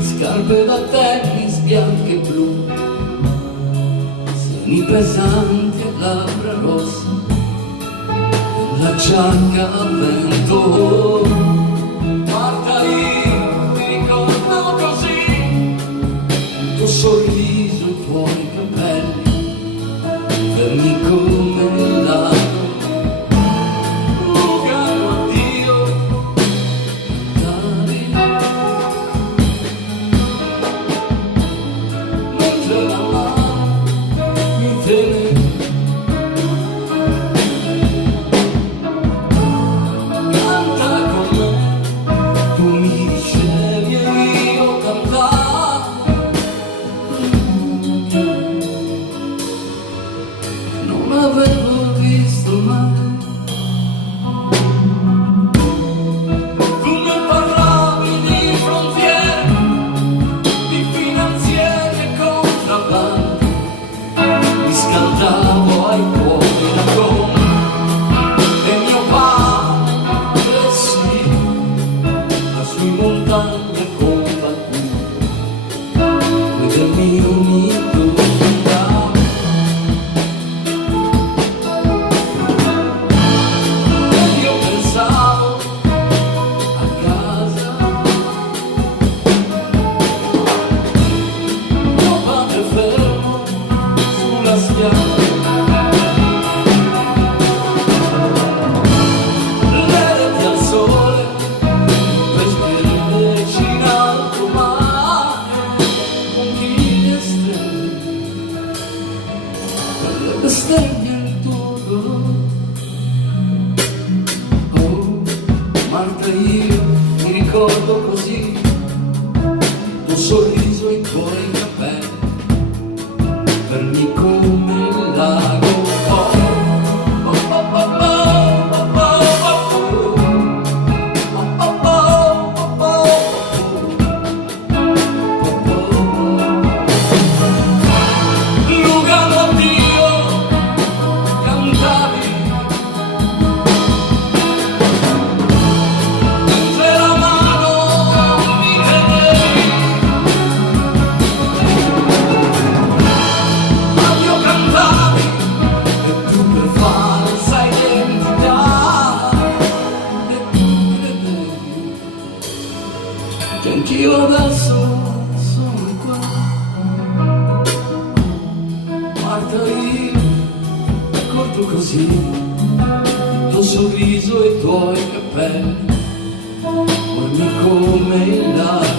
Scarpe da tennis bianche e blu, seni pesanti e labbra rosse, la giacca a vento. Guarda, io mi ricordo così, il tuo sorriso, i tuoi capelli, fermi come l'ago. Non avevo visto mai come parlavi di frontiere, di finanzieri e contrabbandi, mi scaldavo ai cuori la gomma e mio padre sì, la sui montagne con qualcuno, e del mio nido. Lereti al sole per spirarci in alto mare, con chi le stelle bestemmia il tuo dolore. Oh Marta, io mi ricordo così, il tuo sorriso e i tuoi capelli, fermi come il lago. Che anch'io adesso sono qua. Guarda, io ricordo così il tuo sorriso e i tuoi capelli, guardi come il lago.